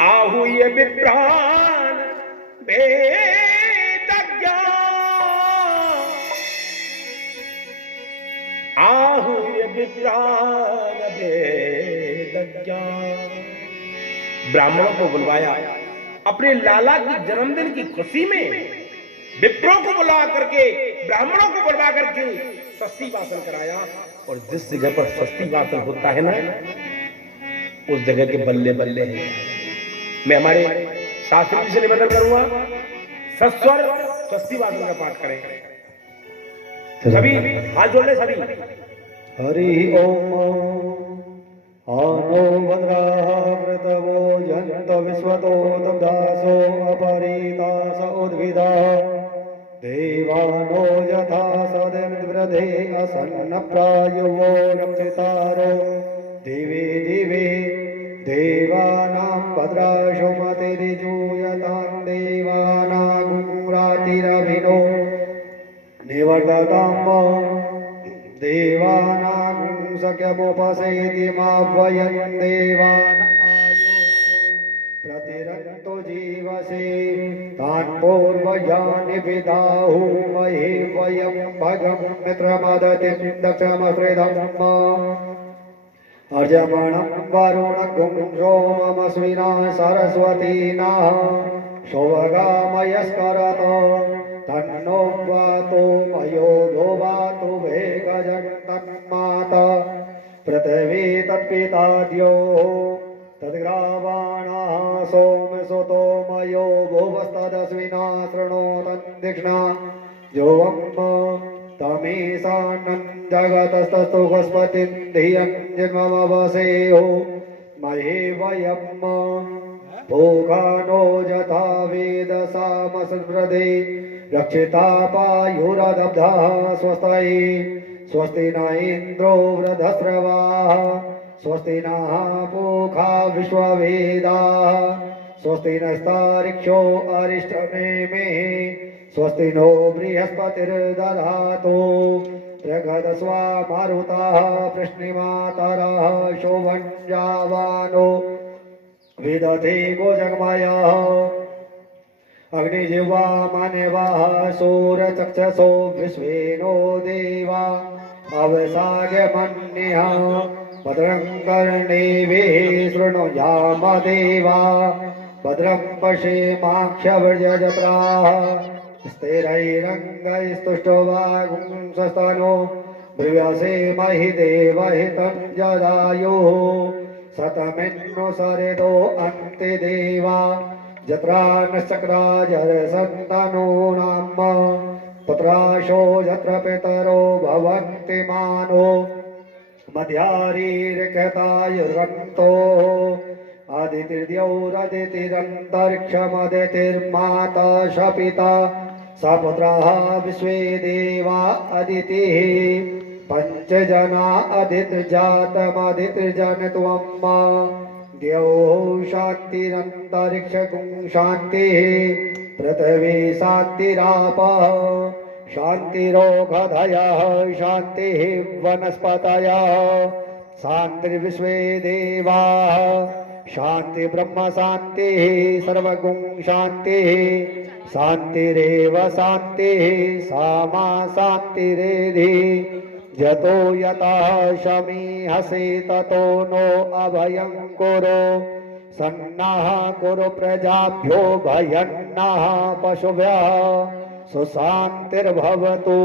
आहूय विप्राण वेदज्ञा आहूय विप्राण वेदज्ञा। ब्राह्मणों को बुलवाया, अपने लाला की जन्मदिन की खुशी में विप्रों को बुला करके, ब्राह्मणों को बुलवा करके स्वस्ति वाचन कराया। और जिस जगह पर स्वस्ति वाचन होता है ना, उस जगह के बल्ले बल्ले हैं। मैं हमारे शास्त्री जी से निवेदन करूंगा, सस्वर स्वस्ति वाचन का पाठ करें। सभी हाथ जोड़ ले सभी। हरि ओम। आनो भद्रावृतवो जन्त विश्वतो दब्धासो अपरीतास उद्भिदा देवानो यथा सदमिद्वृधे असन्नप्रायुवो रक्षितारो दिवे दिवे देवानां भद्राशुमतिरिजूयतां देवानागुरातिरभिनो निवर्ततां देवानां सख्यमुपसेति माह्वयं देवान् आयो प्रतिरन्तो जीवसे तान् पूर्वयानि विदाहुमहे वयं भगं मित्रमदतिं दक्षमश्रिधम् अर्जमणं वरुणगुं सोममस्विना सरस्वतीना सौभगामयस्करत तन्नो वातो मयो वातो वेगजं तन्माता पृथिवी तत्पिताद्यो तद्ग्रावाणः सोमसुतो मयो भुवस्तदस्विना शृणोतन्दिक्ष्णा योऽं तमेशानं जगतस्तस्तु गोस्पतिं धियं जन्ममवसेयो महे वयं भोगानो यथा वेदसामसृधे रक्षिता पायुरदब्धः स्वस्ति स्वस्ति न इन्द्रो वृधस्रवाः स्वस्ति नः पूषा विश्ववेदाः स्वस्ति नस्तारिक्षो अरिष्टनेमिः स्वस्ति नो बृहस्पतिर्दधातु प्रगदस्वा मारुताः प्रश्निमातरः शोभञ्जावानो विदधे गोजगमयः अग्निजिह्वा मानवाः सूरचक्षसो विश्वेनो देवा अवसाग्यमन्यः भद्रं कर्णेभिः शृणुयाम देवा भद्रं पश्येमाक्षभिर्यजत्राः स्थिरैरङ्गैस्तुष्टुवागुंसस्तनो ब्रुवसेमहि देवहितं जदायुः शतमिन्नु सरितो अन्ते देवा जत्रा नश्चक्राजरसन्तनूनां पुत्राशो यत्र पितरो भवन्ति मानो मध्यारीर्कतायुर्वन्तो आदितिर्द्यौरदितिरन्तरिक्षमदितिर्माता शपिता सपुत्राः विश्वे देवा अदितिः पञ्चजना अदितिर्जातमदितिर्जनत्वम् द्यौः शान्तिरन्तरिक्षगुं शान्तिः पृथिवी शान्तिरापः शान्तिरोगधयः शान्तिः वनस्पतयः शान्तिर्विश्वे देवाः शान्ति ब्रह्म शान्तिः सर्वगुं शान्तिः शान्तिरेव शान्तिः सामा शान्तिरेधि यतो यतः शमीहसि ततो नो अभयं कुरु सन्नः कुरु प्रजाभ्यो भयन्नः पशुभ्यः सुशान्तिर्भवतु।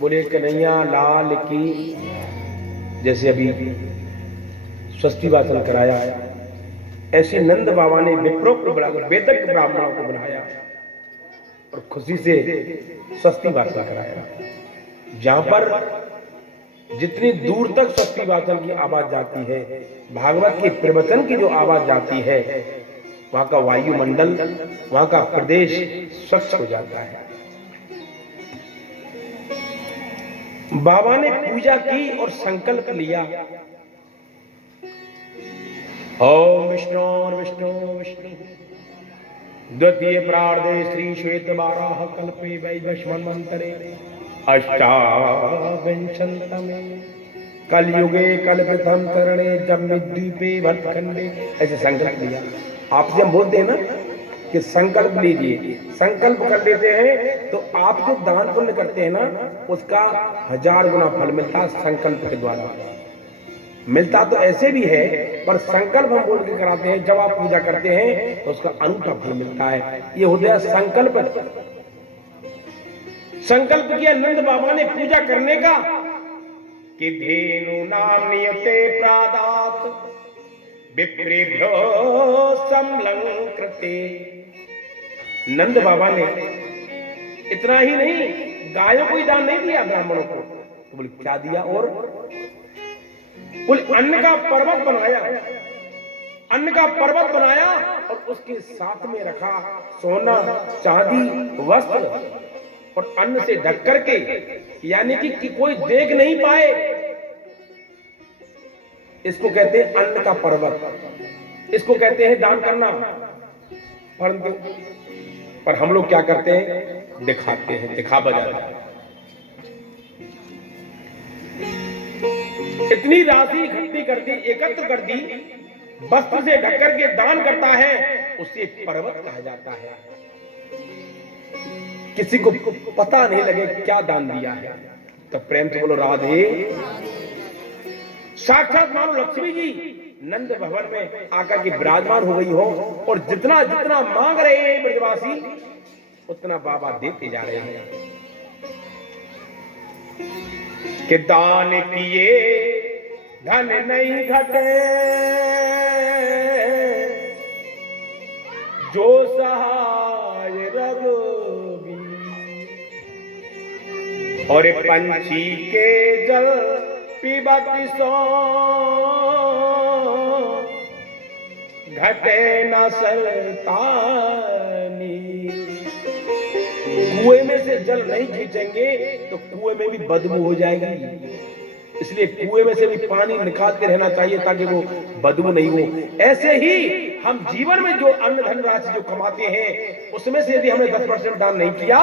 बोले कन्हैया लाल की। जैसे अभी स्वस्ति वाचन कराया, ऐसे नंद बाबा ने विप्रों को बुलाकर वेदज्ञ ब्राह्मणों को बुलाया और खुशी से स्वस्ति वाचन कराया। जहां पर जितनी दूर तक स्वस्ति वाचन की आवाज जाती है, भागवत के प्रवचन की जो आवाज जाती है, वहां का वायुमंडल, वहां का प्रदेश स्वच्छ हो जाता है। बाबा ने पूजा की और संकल्प लिया, ओम विष्णु विष्णु विष्णु द्वितीय प्रार्धे श्री श्वेत बाराह कल्पे वैवस्वन्वन्तरे अष्टाविंशतमे कलयुगे कल प्रथम तरणे जब द्वीपे भरतखंडे, ऐसे संकल्प लिया। आपसे हम बोलते हैं ना कि संकल्प लीजिए, संकल्प कर लेते हैं तो आप जो दान पुण्य करते हैं ना उसका 1000 गुना फल मिलता है संकल्प के द्वारा। मिलता तो ऐसे भी है पर संकल्प हम बोल के कराते हैं, जब आप पूजा करते हैं तो उसका अनूठा फल मिलता है। ये हो गया संकल्प। संकल्प किया नंद बाबा ने पूजा करने का कि धेनु नाम नियते प्रादात विप्रेभ्यो समलंकृते। नंद बाबा ने इतना ही नहीं, गायों को ही दान नहीं दिया ब्राह्मणों को, तो बोले क्या दिया, और बोले अन्न का पर्वत बनाया, अन्न का पर्वत बनाया और उसके साथ में रखा सोना चांदी वस्त्र और अन्न से ढक करके, यानी कि कोई देख नहीं पाए। इसको कहते हैं अन्न का पर्वत, इसको कहते हैं दान करना। परंतु पर हम लोग क्या करते हैं, दिखाते हैं, दिखावा जाता है। इतनी राशि इकट्ठी कर दी, एकत्र कर दी, वस्त्र से ढक करके दान करता है, उसे पर्वत कहा जाता है। किसी को पता नहीं लगे क्या दान दिया है। तो प्रेम से बोलो राधे। साक्षात मानो लक्ष्मी जी नंद भवन में आकर के विराजमान हो गई हो और जितना जितना मांग रहे हैं ब्रजवासी उतना बाबा देते जा रहे हैं। कि दान किए धन नहीं घटे, जो सहाय रघुवीर, और पंछी के जल पीबती सो घटे न सरतानी। कुएं में से जल नहीं खींचेंगे तो कुएं में भी बदबू हो जाएगी, इसलिए कुएं में से भी पानी निकालते रहना चाहिए ताकि वो बदबू नहीं हो। ऐसे ही हम जीवन में जो अन्न धन राशि जो कमाते हैं उसमें से यदि हमने 10% दान नहीं किया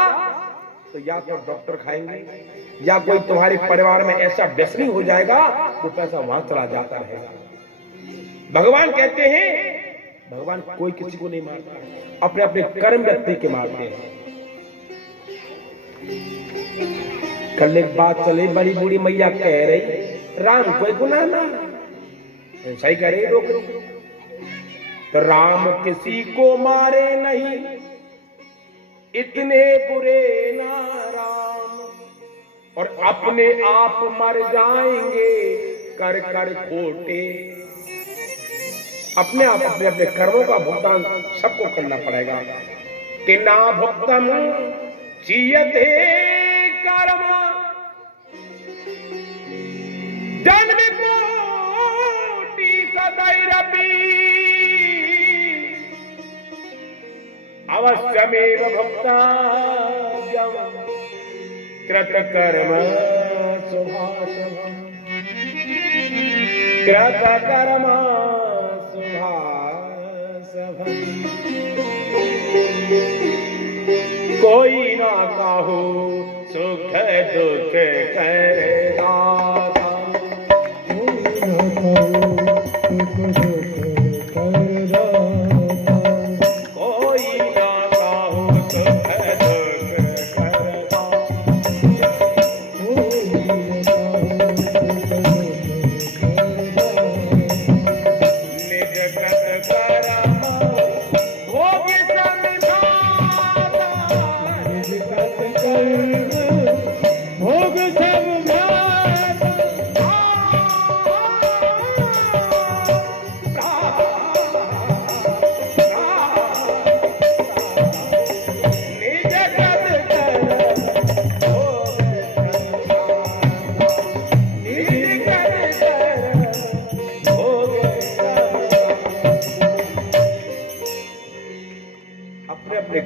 तो या तो डॉक्टर खाएंगे या कोई तुम्हारे परिवार में ऐसा व्यसनी हो जाएगा वो पैसा वहां चला जाता रहेगा। भगवान कहते हैं, भगवान कोई किसी को नहीं मारता, अपने अपने कर्म व्यक्ति के मारते हैं। कल एक बात चले, बड़ी बूढ़ी मैया कह रही राम कोई गुनाह ना, सही कह रही रोक तो राम किसी को मारे नहीं, इतने बुरे ना राम, और अपने आप मर जाएंगे कर कर खोटे। अपने आप अपने अपने कर्मों का भुगतान सबको करना पड़ेगा। कि ना भुगतम चीयते कर्म जन्म कोटि सदैरपि, अवश्यमेव भुक्तव्यम् कृत कर्म शुभाशुभम्, कृत कर्म शुभाशुभम्। कोई ना काहू सुख दुख करदाता,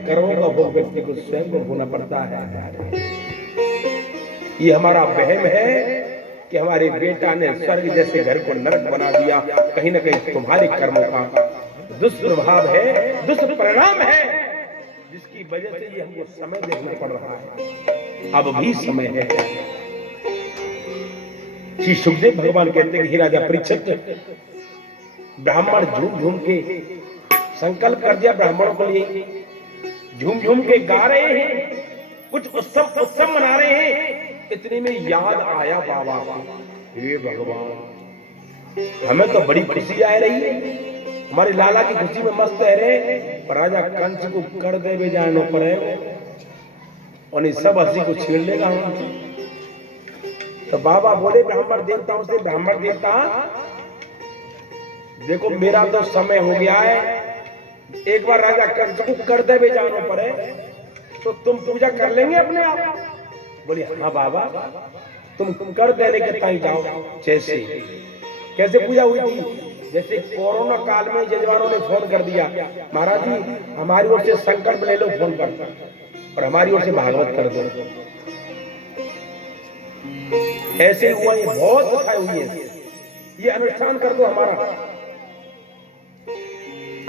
कर्मों का भोग व्यक्ति को स्वयं को होना पड़ता है। ये हमारा वहम है कि हमारे बेटा ने स्वर्ग जैसे घर को नरक बना दिया। कहीं ना कहीं तुम्हारे कर्मों का दुष्प्रभाव है, दुष्परिणाम है, जिसकी वजह से ये हमको समय देखना पड़ रहा है। अब भी समय है, श्री सुखदेव भगवान कहते हैं कि हे राजा परीक्षित, ब्राह्मण झूम झूम के संकल्प कर दिया ब्राह्मणों के लिए, झूम झूम के गा रहे हैं, कुछ उत्सव मना रहे हैं। इतने में याद आया बाबा को, हे भगवान हमें तो बड़ी खुशी आ रही है, हमारे लाला की खुशी में मस्त है रहे, पर राजा कंस को कर दे भी जानो पड़े और सब हंसी को छीन लेगा हम। तो बाबा बोले ब्राह्मण देवताओं से, ब्राह्मण देवता देखो मेरा तो समय हो गया है, एक बार राजा कंस को कर दे भी जानो पड़े तो तुम पूजा कर लेंगे अपने आप? बोले हाँ बाबा, तुम कर देने के ताई जाओ। जैसे कैसे पूजा हुई थी? जैसे कोरोना काल में जजमानों ने फोन कर दिया, महाराज जी हमारी ओर से संकल्प ले लो फोन कर, और हमारी ओर से भागवत कर दो। ऐसे हुआ, ये बहुत दिखाई हुई है, ये अनुष्ठान कर दो, हमारा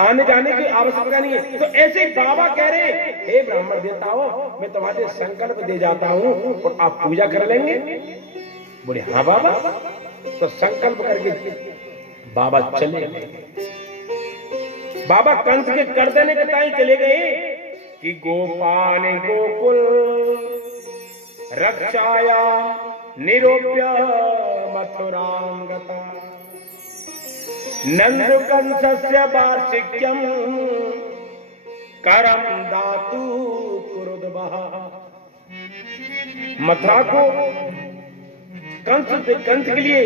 आने जाने की आवश्यकता नहीं है। तो ऐसे बाबा कह रहे, हे ब्राह्मण देवताओं मैं तुम्हारे संकल्प दे जाता हूं और आप पूजा कर लेंगे? बोले हाँ बाबा। तो संकल्प करके बाबा चले गए। बाबा कंस के कर देने के टाइम चले गए कि गोपाल गोकुल रक्षाया निरूप्य मथुरां गता नंद कंसस्य वार्षिक्यम करम दातु कुरुदवः। मथुरा को कंस के लिए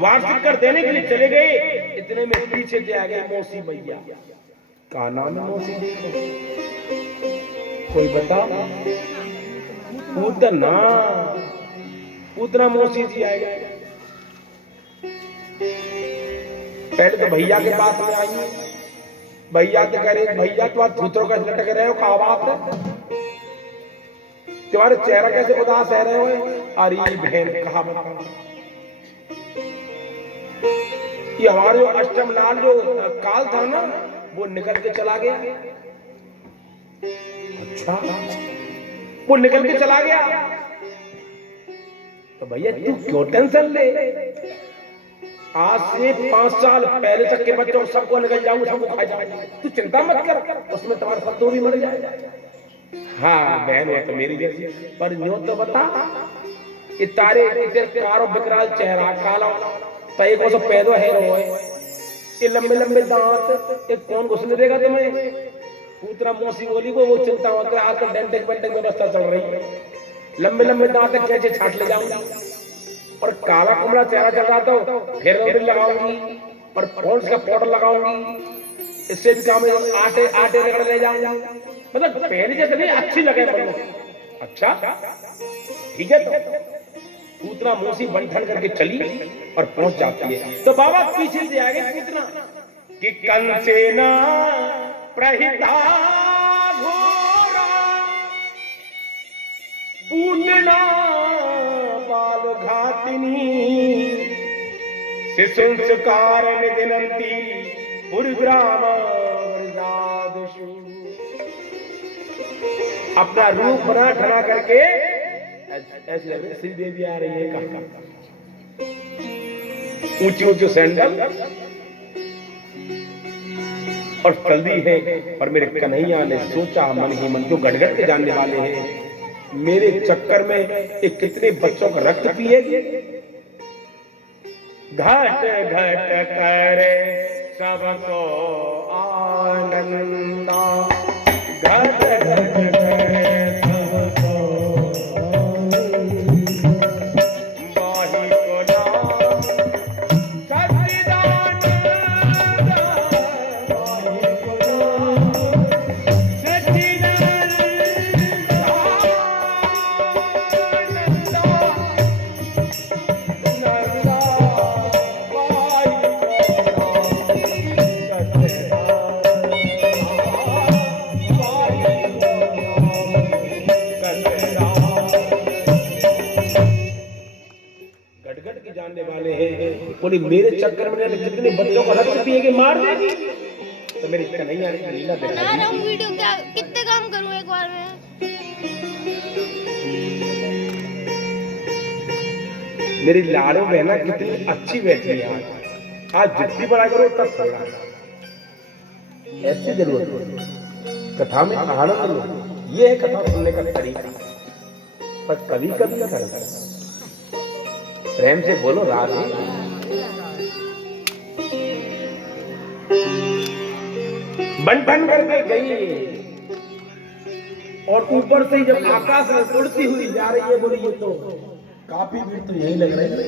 वार्षिक कर देने के लिए चले गए। इतने में पीछे से आ गए मौसी भैया। का नाम है मौसी जी? कोई बता? पूतना मौसी जी आए गए। पहले तो भैया के पास में आई, भैया तो कह रहे भैया तुम्हारे सूत्रों का लटक रहे हो, क्या बात है? तुम्हारे चेहरा कैसे उदास है रहे हो? अरे बहन कहा बता, ये हमारे जो अष्टम लाल जो काल था ना वो निकल के चला गया। अच्छा, वो निकल के चला गया तो भैया तू क्यों टेंशन ले? आज से 5 साल पहले तक के बच्चों सबको निकल जाऊंगा, सबको खा जाऊंगा, तू चिंता मत कर, उसमें तुम्हारा सब भी मर जाएगा। हाँ बहन वो तो मेरी जैसी, पर न्यू तो बता ये तारे इधर कारो बिकराल चेहरा काला तो एक वो पैदा है रोए, ये लंबे लंबे दांत, ये कौन घुसने देगा तुम्हें? पूतना मौसी बोली वो चिंता होता है, आजकल डेंटिक बेंटिक व्यवस्था चल रही है, लंबे लंबे दांत कैसे छाट ले जाऊंगा, और काला कुमड़ा चेहरा चल रहा तो फिर रोड लगाऊंगी और पॉन्ड्स का पाउडर लगाऊंगी, इससे भी काम आटे आटे रगड़ ले जाऊंगा। मतलब पहले जैसे नहीं, अच्छी लगे बनो। अच्छा ठीक है। तो पूतना मौसी बन ठन करके चली और पहुंच जाती है। तो बाबा पीछे से आगे पूतना कि कंसेना प्रहिता घोरा पूतना बाल घातिनी शिशुंस्कार निदिनंती पुरग्राम वृजादिषु। अपना रूप बना ठना करके ऐसे लग रही श्रीदेवी आ रही है, ऊंची ऊंची सैंडल और चलदी है। और मेरे कन्हैया ने सोचा मन ही मन, जो गड़गड़ के जानने वाले हैं मेरे चक्कर में एक कितने बच्चों का रक्त पिएगी। घट घट करे सबको आनंदा, घट घट करे बोली मेरे चक्कर में कितने बच्चों का रक्त पिएगी, मार देगी। तो मेरी कन्हैया ने लीला दिखा दी। वीडियो क्या कितने काम करूं एक बार में? मेरी लाड़ो बहना कितनी अच्छी बैठी है आज जितनी बड़ा करो तब थोड़ा ऐसी जरूरत है कथा में आनंद लो। ये है कथा सुनने का तरीका। पर कभी कभी कर प्रेम से बोलो राधे। बंटन करके गई और ऊपर से जब आकाश में उड़ती हुई जा रही है, बोली ये तो काफी भीड़ तो यही लग रही है,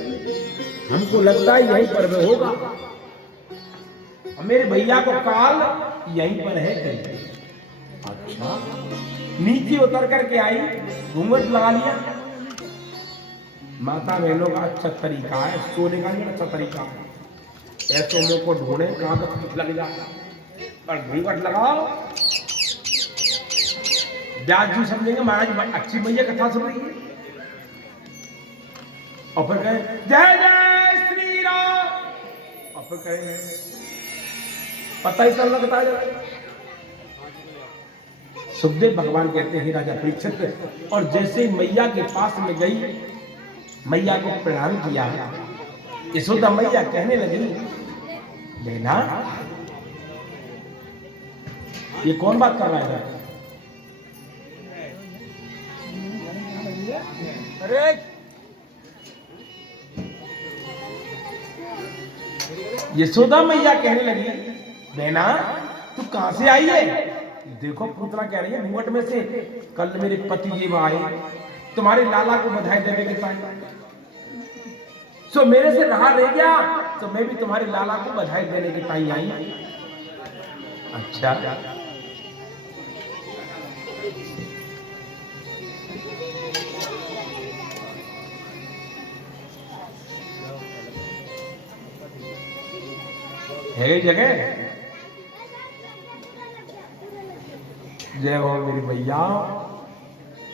हमको लगता है यहीं पर में होगा। मेरे भैया को काल यहीं पर है कहीं। अच्छा, नीचे उतर करके आई, घूंघट लगा लिया। माता बहनों का अच्छा तरीका है, सोने का भी अच्छा तरीका है। ऐसे मुंह को ढूंढे कहां तक लग जाए और घूंघट लगाओ। व्यास जी समझेंगे महाराज अच्छी भैया कथा सुन रही है। और फिर कहे जय जय श्री राम, और फिर कहे पता ही चल लगता है। सुखदेव भगवान कहते हैं राजा परीक्षित, और जैसे मैया के पास में गई, मैया को प्रणाम किया, यशोदा मैया कहने लगी बेना ये कौन बात कर रहा है? अरे यशोदा मैया कहने लगी बेना तू कहां से आई है? देखो पुतना कह रही है घूंघट में से, कल मेरे पति देव आए तुम्हारे लाला को बधाई देने के टाइम, सो मेरे से रहा रह गया, तो मैं भी तुम्हारे लाला को बधाई देने के टाइम आई। अच्छा, है जगह। जय हो मेरी भैया।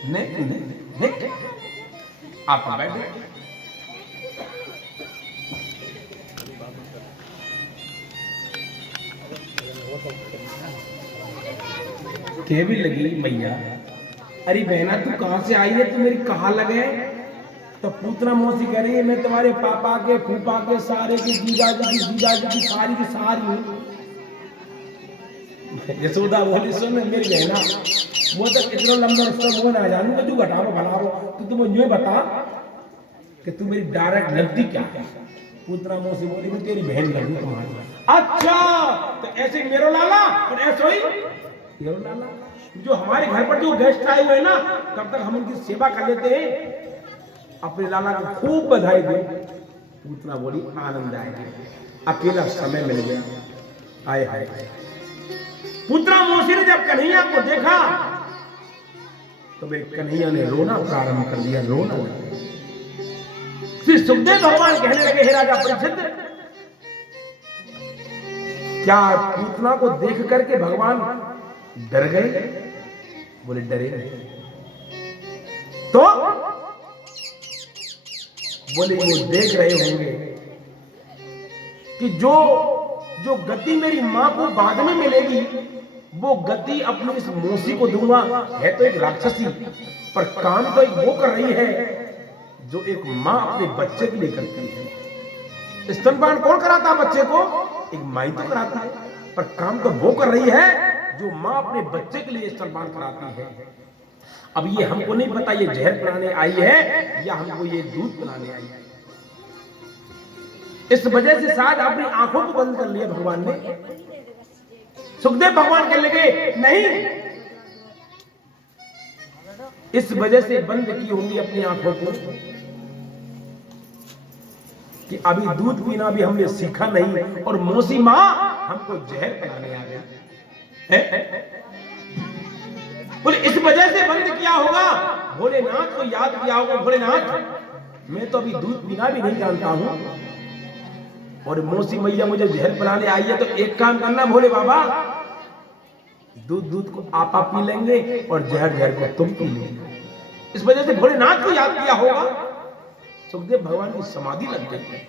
नहीं आप बैठे। के भी लगी मैया, अरे बहना तू कहां से आई है, तू मेरी कहाँ लगे? तो पूतना मौसी कह रही है मैं तुम्हारे पापा के फूफा के सारे की जीजा की सारी की सारी हूँ। यशोदा बोली सुन मेरी बहना, वो तो इतना लंबा रास्ता वो ना जानू तो तू घटाओ भलाओ, तू मुझे बता कि तू मेरी डायरेक्ट लगती क्या है? पूतना मौसी बोली मैं तेरी बहन लगू तुम्हारी। अच्छा, तो ऐसे मेरो लाला और ऐसे ही मेरो लाला, जो हमारे घर पर जो गेस्ट आए हुए ना, तब तक हम उनकी सेवा कर लेते हैं, अपने लाला को खूब बधाई दे। पूतना बोली आनंद आएगा, अकेला समय मिल गया। आए हाय, पुत्रा मौसी ने जब कन्हैया को देखा तो मेरे कन्हैया ने रोना प्रारंभ कर दिया, रोना। श्री सुखदेव भगवान कहने लगे हे राजा परीक्षित, क्या पूतना को देख करके भगवान डर गए? बोले डरे तो बोले वो देख रहे होंगे कि जो गति मेरी मां को बाद में मिलेगी, वो गति अपनी इस मौसी को दूंगा। है तो एक राक्षसी, पर काम तो एक वो कर रही है जो एक मां अपने बच्चे के लिए करती है। स्तनपान कौन कराता है बच्चे को? एक मां तो कराती है, पर काम तो वो कर रही है जो मां अपने बच्चे के लिए स्तनपान कराती है। अब ये हमको नहीं पता ये जहर पिलाने आई है या हमको ये दूध पिलाने आई है। इस वजह से शायद अपनी आंखों को बंद कर लिया भगवान ने। सुखदेव भगवान कहने लगे नहीं, इस वजह से बंद की होंगी अपनी आंखों को कि अभी दूध पीना भी हमने सीखा नहीं और मौसी मां हमको जहर पिलाने आ गया। बोले इस वजह से बंद किया होगा, भोलेनाथ को याद किया होगा। भोलेनाथ मैं तो अभी दूध पीना भी नहीं जानता हूं और मौसी मैया मुझे जहर पिलाने आई है, तो एक काम करना भोले बाबा, दूध को आप पी लेंगे और जहर को तुम पी लेंगे। इस वजह से भोलेनाथ को याद किया होगा। सुखदेव भगवान की समाधि लग गई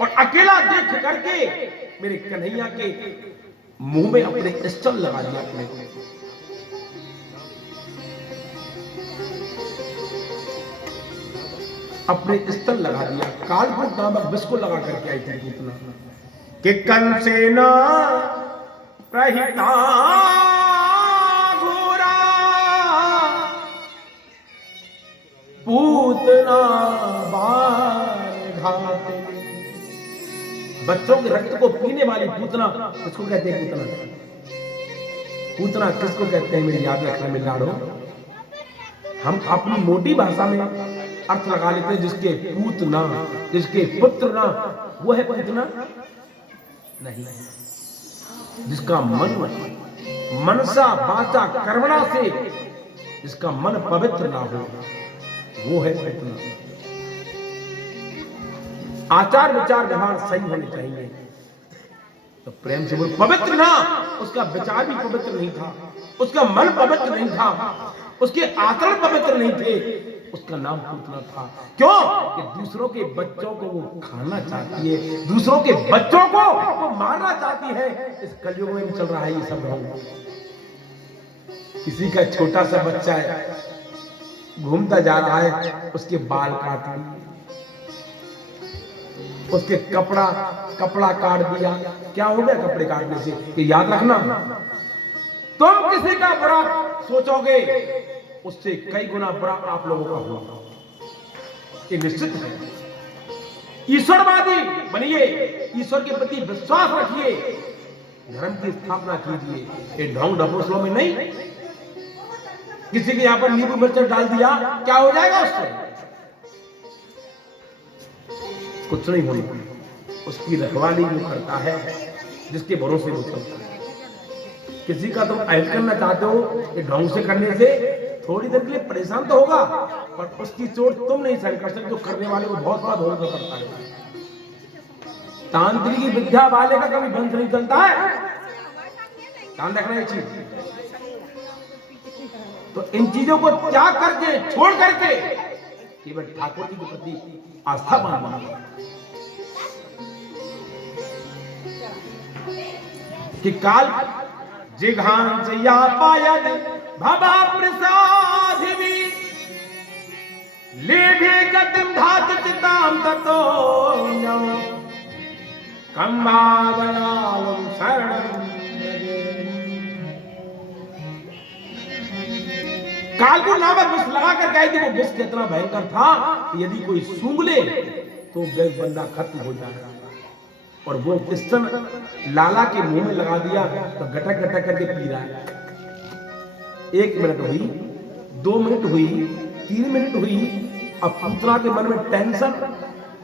और अकेला देख करके मेरे कन्हैया के मुंह में अपने स्थल लगा दिया अपने। अपने स्तन लगा दिया। कालकूट नामक विष को लगा करके आई थी पूतना कि कंसे न रहता घोरा पूतना बार घाते। बच्चों के रक्त को पीने वाली पूतना किसको कहते हैं? पूतना पूतना किसको कहते हैं? मेरी याद रखना में लाड़ो। हम अपनी मोटी भाषा में अर्थ लगा लेते हैं, जिसके पूत ना, जिसके पुत्र ना, वो है पूतना नहीं। जिसका मन मनसा वाचा कर्मणा से जिसका मन पवित्र ना हो, वो है पूतना। आचार विचार व्यवहार सही होने चाहिए। तो प्रेम से बोल, पवित्र ना, उसका विचार भी पवित्र नहीं था, उसका मन पवित्र नहीं था, उसके आचरण पवित्र नहीं थे, उसका नाम पूतना था। क्यों? कि दूसरों के बच्चों को वो खाना चाहती है, दूसरों के बच्चों को वो मारना चाहती है। इस कलयुग में चल रहा है ये सब ढोंग। किसी का छोटा सा बच्चा है, घूमता जा रहा है, उसके बाल काट लिए, उसके कपड़ा काट दिया। क्या हो गया कपड़े काटने से? कि याद रखना, तुम किसी का बुरा सोचोगे, उससे कई गुना बुरा आप लोगों का होगा। ये निश्चित है। ईश्वरवादी बनिए, ईश्वर के प्रति विश्वास रखिए, धर्म की स्थापना कीजिए। ये ढोंग ढपोसलों में नहीं। किसी के यहां पर नींबू मिर्च डाल दिया, क्या हो जाएगा उससे? कुछ नहीं होना। उसकी रखवाली वो करता है जिसके भरोसे वो चलता है। किसी का तुम ऐड करना चाहते हो, ये ढोंग से करने से थोड़ी देर के लिए परेशान तो होगा, पर उसकी चोट तुम नहीं सहन कर सकते, जो करने वाले को बहुत बड़ा ढोंग करता है। तांत्रिक विद्या वाले का कभी बंद नहीं चलता है, ध्यान रखना ये चीज। तो इन चीजों को त्याग करके, छोड़ करके केवल ठाकुर जी के प्रति आस्था बनाना कि काल जिघांस या पायद भवा प्रसादिनी लेभे गतिम धात चिताम ततो कंबादयालुम शरणं कालकूट नामक विष लगा कर गए थे। वो विष कितना भयंकर था कि यदि कोई सूंघ ले तो बंदा खत्म हो जाएगा। और वो स्तन लाला के मुंह में लगा दिया तो गटक गटक करके पी रहा है। 1 मिनट हुई, 2 मिनट हुई, 3 मिनट हुई। अब पूतना के मन में टेंशन,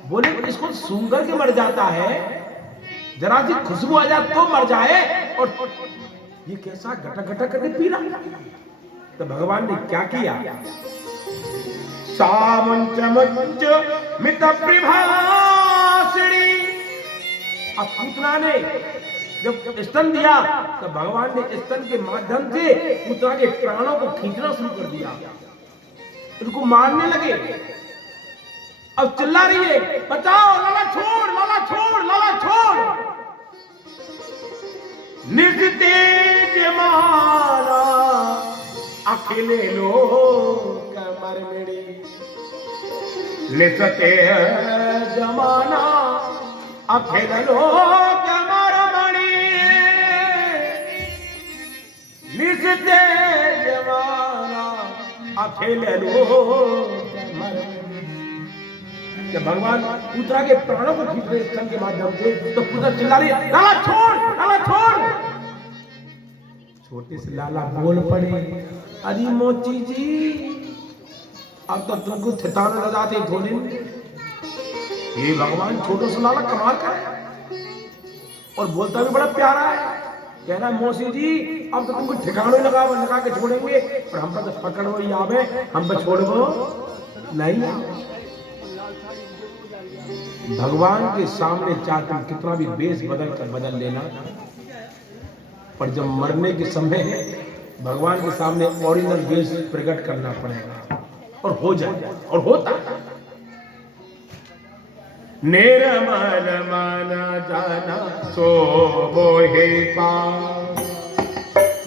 बोले इसको सूंघ करके मर जाता है, जरा सी खुशबू आ जाए तो मर जाए, और ये कैसा गटक गटक करके पी रहा। तो भगवान ने क्या किया? सामंच मंच मित प्रभासिणी। अब पूतना ने जब स्तन दिया तो भगवान ने स्तन के माध्यम से पूतना के प्राणों को खींचना शुरू कर दिया, उनको मारने लगे। अब चिल्ला रही है, बचाओ, लाला छोड़, लाला छोड़, लाला छोड़। निस्तेज मारा अखिले लोक मरमिड़ी, निस्ते जमाना अखिल लोक मरमणि, निस्ते जमाना अखिल लोक मरमणि। जब भगवान पूतना के प्राणों को खींच रहे स्तन के माध्यम से, तो पूतना चिल्ला रही है, लाला छोड़, लाला छोड़। छोटे से लाला बोल पड़े, अरे मोची जी, अब तो तुमको ठिकाने लगाते थोड़े। ये भगवान छोटो से लाला कमाल करे और बोलता भी बड़ा प्यारा है। कह रहा है मौसी जी, अब तो तुमको ठिकाने लगा के छोड़ेंगे, पर हम पर तो पकड़ो ही आवे, हम पर छोड़ो नहीं। भगवान के सामने चाहे तुम कितना भी वेश बदल लेना, पर जब मरने के समय भगवान के सामने ओरिजिनल वेश प्रकट करना पड़ेगा, और हो जाए, और होता है। निर्मल मन जाना सो मोहे पास,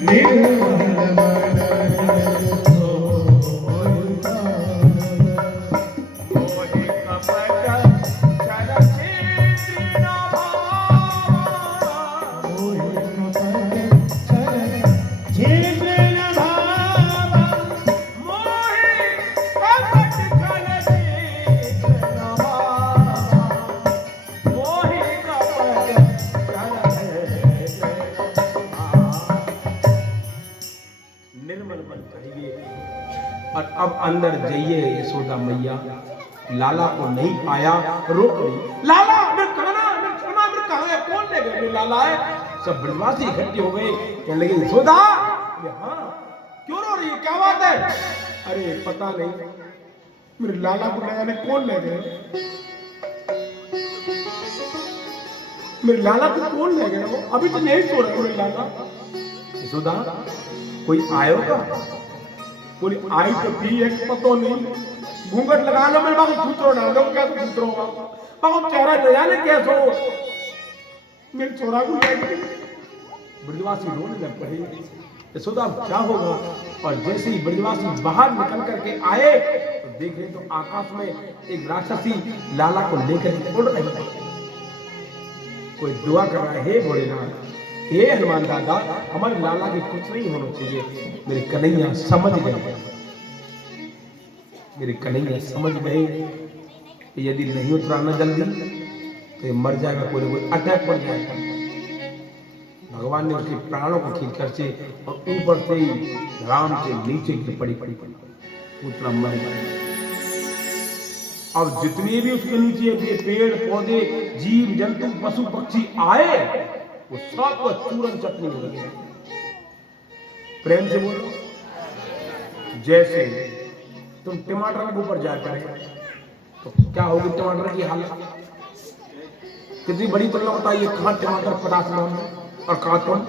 निर्मल मन सो मोहे पास, अब अंदर जाइए यशोदा मैया, लाला को नहीं पाया, रोक रही, लाला मेरे काना, मेरे सोना, मेरे कहाँ है, कौन ले गए, मेरे लाला है। सब ब्रजवासी इकट्ठे हो गए, कहने लगे यशोदा, हाँ क्यों रो रही है, क्या बात है। अरे पता नहीं, मेरे लाला को ले जाने कौन ले गए, मेरे लाला को कौन ले गए, वो अभी तो नहीं सो रहे मेरे लाला। यशोदा कोई आयो का, बोली आई तो थी, एक पतो नहीं, घूंघट लगा लो, मेरे बाबू सूत्रो डाल दो, क्या सूत्रो बाबू चेहरा ले जाने कैसो, मेरे छोरा को ले गए। ब्रजवासी रोने लग पड़े, यशोदा क्या होगा। और जैसे ही ब्रजवासी बाहर निकल करके आए तो देखे तो आकाश में एक राक्षसी लाला को लेकर उड़ रही है। कोई दुआ कर रहा है, हे भोलेनाथ, हे हनुमान दादा, हमारे लाला की कुछ नहीं होना चाहिए। मेरे कन्हैया समझ गए, मेरे कन्हैया समझ गए कि यदि नहीं उतराना जल्दी तो ये मर जाएगा, कोई ना कोई अटैक पड़ जाएगा। भगवान ने उसके प्राणों को खींच कर से और ऊपर से ही राम से नीचे की पड़ी उतना मर गया। अब जितने भी उसके नीचे के पेड़ पौधे जीव जंतु पशु पक्षी आए वो सब को चूरन चटनी हो गई। प्रेम से बोलो, जैसे तुम टमाटर के ऊपर जा करे तो क्या होगी टमाटर की हालत, कितनी बड़ी तुलना बताइए, कहां टमाटर 50 ग्राम और कहां तुम।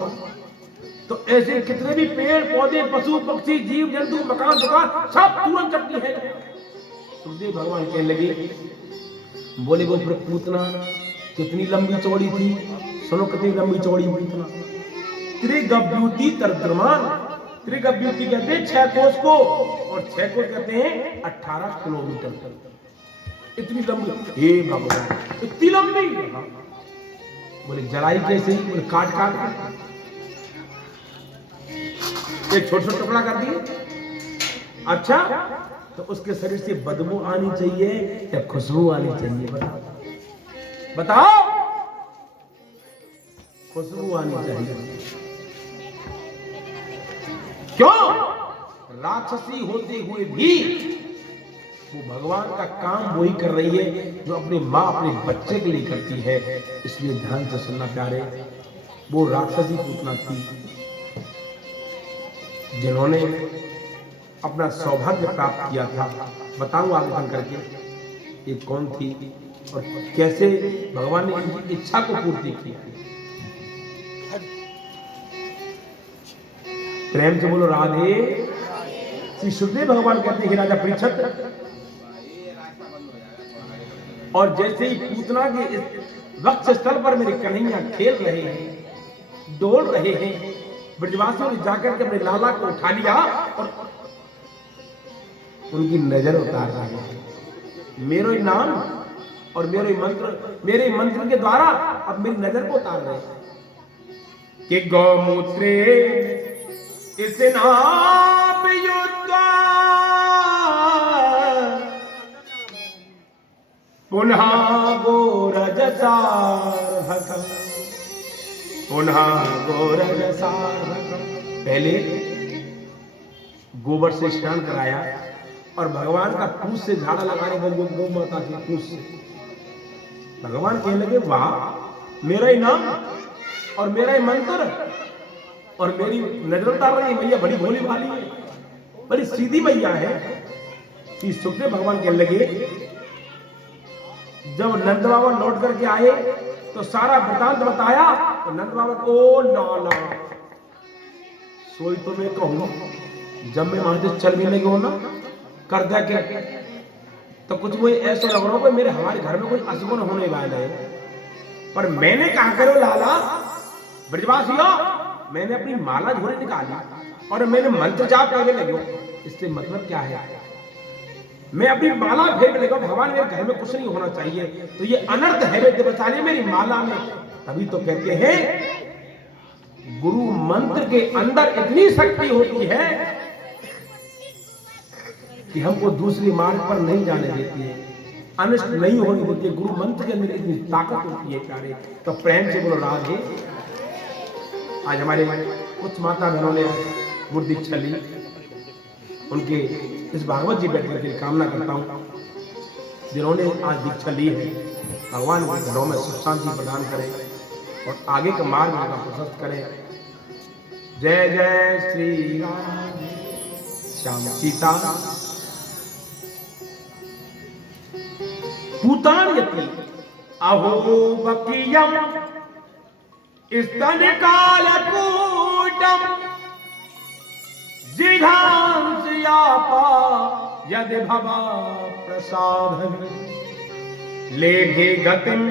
तो ऐसे कितने भी पेड़ पौधे पशु पक्षी जीव जंतु मकान दुकान सब चूरन चटनी है। सुखदेव भगवान कहने लगे, बोले वो पूतना कितनी लंबी चौड़ी थी, सुनो कितनी लंबी चौड़ी हुई थी। त्रिगव्यूति तरद्रमान, त्रिगव्यूति कहते हैं 6 कोस को और 6 कोस कहते हैं 18 किलोमीटर। इतनी लंबी, हे भगवान इतनी लंबी। बोले जलाई कैसे, बोले काट काट कर एक छोटा टुकड़ा कर दिए। अच्छा तो उसके शरीर से बदबू आनी चाहिए या खुशबू आनी चाहिए, बताओ बताओ। खुशबू आनी चाहिए। क्यों? राक्षसी होते हुए भी वो भगवान का काम वही कर रही है जो अपनी माँ अपने बच्चे के लिए करती है। इसलिए ध्यान से सुनना प्यारे, वो राक्षसी पूतना थी जिन्होंने अपना सौभाग्य प्राप्त किया था। बताऊं आगे चल करके ये कौन थी और कैसे भगवान ने इनकी इच्छा को पूर्ति की। प्रेम से बोलो राधे। श्री सुखदेव भगवान कहते हैं राजा परीक्षित, और जैसे ही पूतना के इस वक्ष स्थल पर मेरे कन्हैया खेल रहे हैं, डोल रहे हैं, ब्रजवासियों ने जाकर के अपने लाला को उठा लिया और उनकी नजर उतार रहा है। मेरे नाम और मेरे मंत्र के द्वारा अब मेरी नजर को उतार रहे हैं कि गौमूत्रे इस नाप युद्ध पुनः गोरजसार्भकम्, पुनः गोरजसार्भकम्। पहले गोबर से स्नान कराया और भगवान का पूछ से झाड़ा लगाने गौ माता की पूछ से। भगवान कहने लगे वाह, मेरा ही नाम और मेरा ही मंत्र और मेरी नजर उतार रही है। मैया बड़ी भोली भाली है, बड़ी सीधी मैया है। श्री सुखदेव भगवान कहने लगे, जब नंद बाबा लौट करके आए तो सारा वृतांत बताया तो नंद बाबा को लाला सोई तो मैं कहूं, जब मैं वहां से चल भी नहीं गो ना कर दे के तो कुछ वो ऐसा लग रहा है मेरे हमारे घर में कोई अशुभ होने वाला है। पर मैंने कहा करो लाला ब्रजवासियों, मैंने अपनी माला झोली निकाली और मैंने मंत्र जाप करने लगे। इससे मतलब क्या है? मैं अपनी माला फेंक लगा, भगवान मेरे घर में कुछ नहीं होना चाहिए, तो ये अनर्थ है वे बचाने मेरी माला में। तभी तो कहते हैं गुरु मंत्र के अंदर इतनी शक्ति होती है कि हमको दूसरी मार्ग पर नहीं जाने देती है, अनिष्ट नहीं होने देती है। गुरु मंत्र के अंदर इतनी ताकत होती है प्यारे। तो प्रेम से बोलो राधे। आज हमारे कुछ माता बहनों ने गुरु दीक्षा ली, उनके इस भागवत जी बैठने की कामना करता हूँ जिन्होंने आज दीक्षा ली है। भगवान के घरों में सुख शांति प्रदान करें और आगे का मार्ग उनका प्रशस्त करें। जय जय श्री राम श्याम सीता पूतान्यति अहो बकीयम स्तन कालकूटम जिघांसयापा यदि भवा प्रसाद लेघे गतिम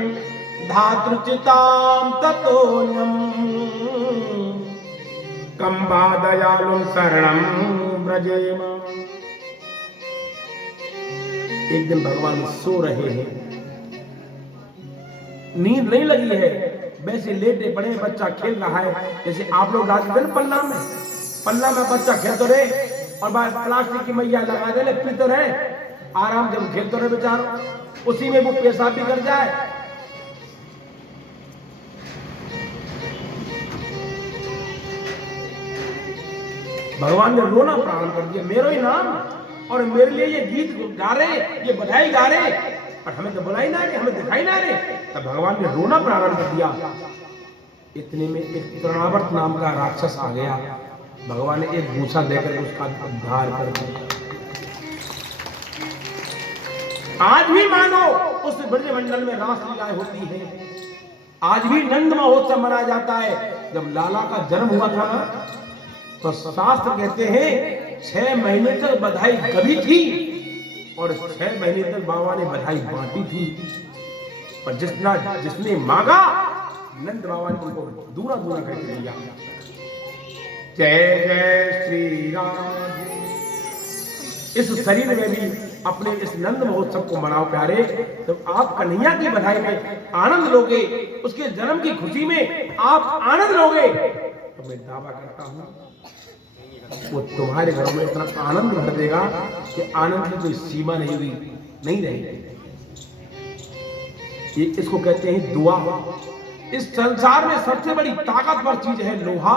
धातृचिताम ततोऽन्यम कंबा दयालुम शरणम व्रजेम। एक दिन भगवान सो रहे हैं, नींद नहीं लगी है, वैसे लेटे पड़े, बच्चा खेल रहा है जैसे आप लोग रात दिन पल्ला में बच्चा खेलते रहे और प्लास्टिक की मैया लगा दे, पीते रहे, आराम जब खेलते रहे बेचारो, उसी में वो पेशाब भी कर जाए। भगवान ने रोना प्रारंभ कर दिया, मेरा ही नाम और मेरे लिए ये गीत गा रहे, ये बधाई गा रहे, और हमें तो बुलाई ना रहे, हमें दिखाई ना रहे। तब भगवान ने रोना प्रारंभ कर दिया। इतने में एक तृणावर्त नाम का राक्षस आ गया। भगवान ने एक भूसा देकर उसका उद्धार कर दिया। आज भी मानो उस ब्रजमंडल में रासलीलाएं होती है। आज भी नंद महोत्सव मनाया जाता है। जब लाला का जन्म हुआ था ना, तो शास्त्र कहते हैं 6 महीने तक बधाई कभी थी और 6 महीने तक बाबा ने बधाई बांटी थी। और जिसने मांगा नंद बाबा ने उनको दूरा करके दिया। जय जय श्री राम। इस शरीर में भी अपने इस नंद महोत्सव को मनाओ प्यारे। तो आप कन्हैया की बधाई में आनंद लोगे, उसके जन्म की खुशी में आप आनंद लोगे, तो मैं दावा करता हूं वो तुम्हारे घरों में इतना आनंद भर देगा कि आनंद की कोई सीमा नहीं रहेगी। ये इसको कहते हैं दुआ। इस संसार में सबसे बड़ी ताकतवर चीज है लोहा।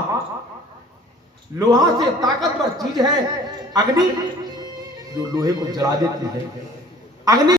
लोहा से ताकतवर चीज है अग्नि, जो लोहे को जला देती है। अग्नि